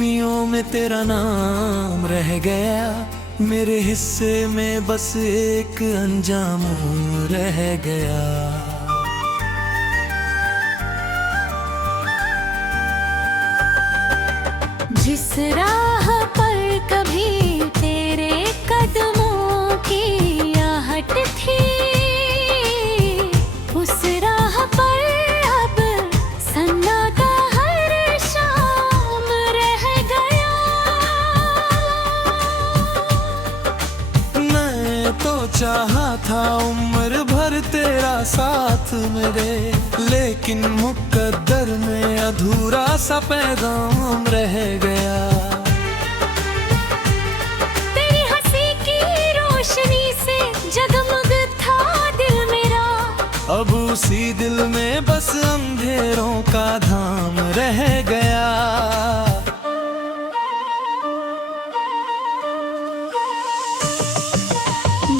लिपियों में तेरा नाम रह गया, मेरे हिस्से में बस एक अंजाम रह गया। जिस राह पर कभी तेरे कदमों की आहट थी, उस राह पर अब सन्नाटा हर शाम रह गया। मैं तो चाहा था उम्र भर तेरा साथ मेरे, लेकिन मुकद्दर में अधूरा सा पैगाम रह गया। तेरी हंसी की रोशनी से जगमग था दिल मेरा, अब उसी दिल में बस अंधेरों का धाम रह गया।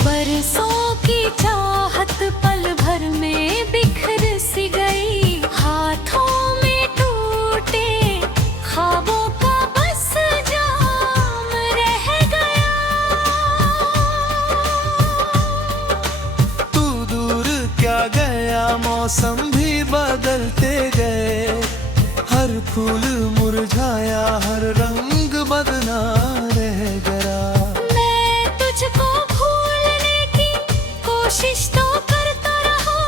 बरसों की चाहत पल भर में बिखर सी गई, हाथों में टूटे ख्वाबों का बस जाम रह गया। तू दूर क्या गया, मौसम भी बदलते गए, हर फूल मुरझाया, हर रंग बदला रह गया। मैं तुझको भूलने की कोशिश तो करता रहा,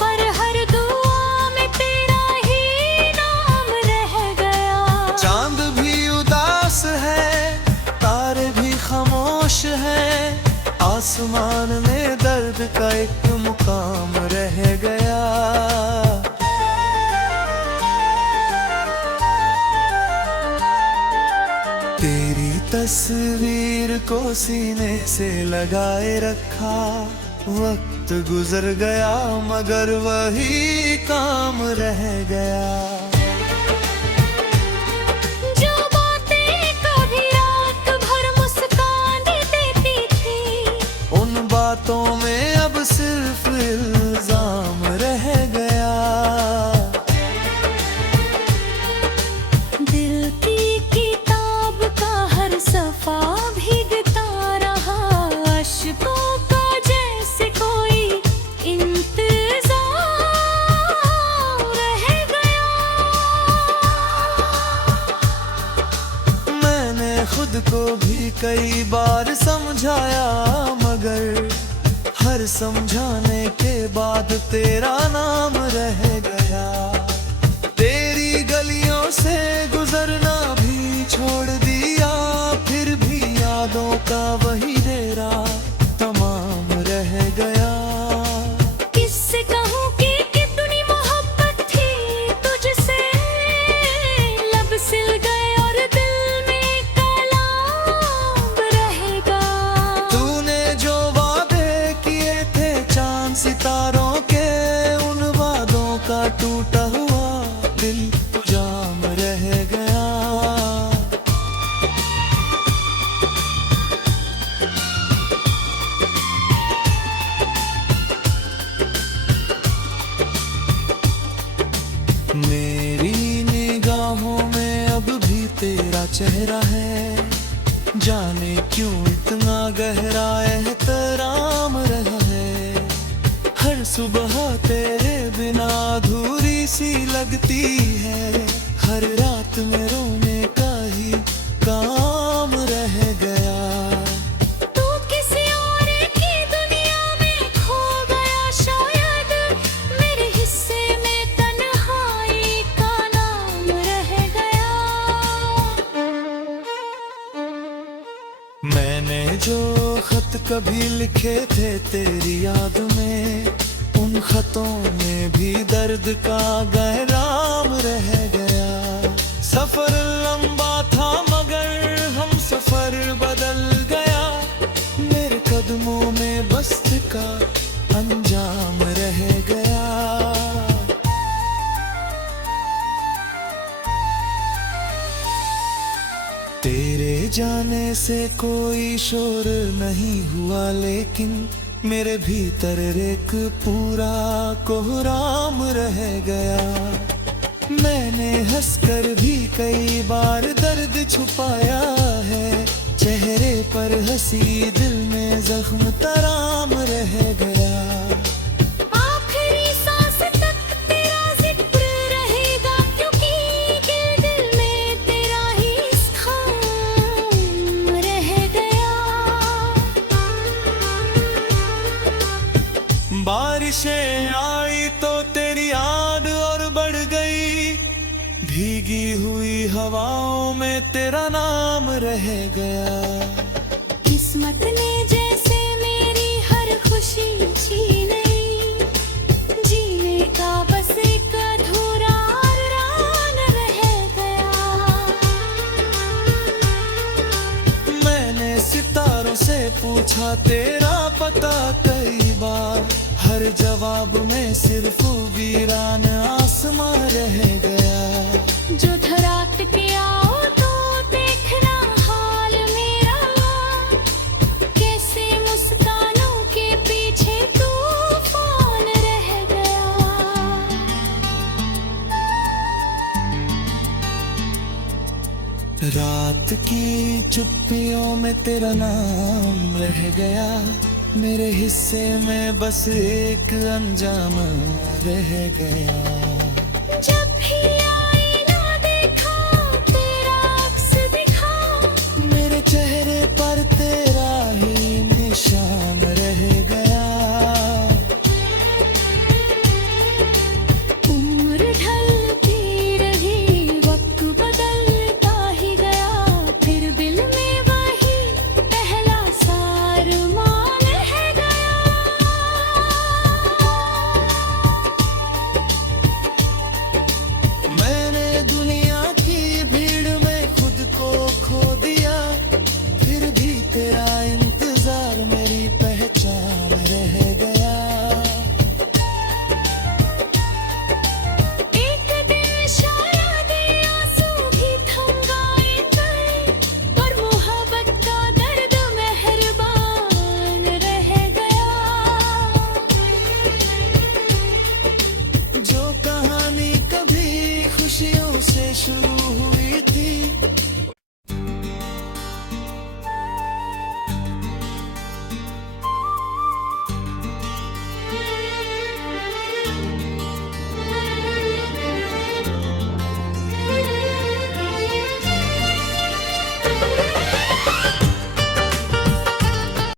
पर हर दुआ में तेरा ही नाम रह गया। चांद भी उदास है, तारे भी खामोश है, आसमान में दर्द का एक मुकाम रह गया। तेरी तस्वीर को सीने से लगाए रखा, वक्त गुजर गया मगर वही काम रह गया। जो बातें कभी रात भर मुस्कान देती थी, उन बातों में अब सिर्फ इल्जाम रह गया। दिल की किताब का हर सफा भीगता रहा, अश्कों का जैसे कोई इंतज़ाम रह गया। मैंने खुद को भी कई बार समझाया, मगर हर समझाने के बाद तेरा नाम रह गया। तेरी गलियों से गुजरना भी छोड़ दिया, फिर भी यादों का वही डेरा तमाम रह गया। किससे कहूँ कि कितनी मोहब्बत थी तुझसे, लब सिल गए और दिल में कलाम रहेगा। तूने जो वादे किए थे चांद सितारों के, उन वादों का टूटा हुआ दिल जाम रह गया। मेरी निगाहों में अब भी तेरा चेहरा है, जाने क्यों इतना गहरा एहतराम रहा है। हर सुबह तेरे बिना अधूरी सी लगती है, हर रात में रोने का ही काम रह गया। तू किसी और की दुनिया में खो गया शायद, मेरे हिस्से में तन्हाई का नाम रह गया। मैंने जो खत कभी लिखे थे तेरी याद में, उन खतों में भी दर्द का गहराम रह गया। सफर लंबा था मगर हम सफर बदल गया, मेरे कदमों में बस्त का अंजाम रह गया। तेरे जाने से कोई शोर नहीं हुआ, लेकिन मेरे भीतर एक पूरा कोहराम रह गया। मैंने हंसकर भी कई बार दर्द छुपाया है, चेहरे पर हंसी दिल में जख्म तराम रह गया। आखिरी सांस तक तेरा जिक्र रहेगा, क्योंकि दिल में तेरा ही स्थान रह गया। बारिशें आई तो तेरी याद और बढ़ गई, भीगी हुई हवाओं में तेरा नाम रह गया। किस्मत ने जैसे मेरी हर खुशी छीन ली, जीने का बस एक अधूरा अरमान रह गया। मैंने सितारों से पूछा तेरा पता कई बार, हर जवाब में सिर्फ वीरान आसमां रह गया। जो धड़क के आओ तो देखना हाल मेरा, कैसे मुस्कानों के पीछे तूफान रह गया। रात की चुप्पियों में तेरा नाम रह गया, मेरे हिस्से में बस एक अंजाम रह गया।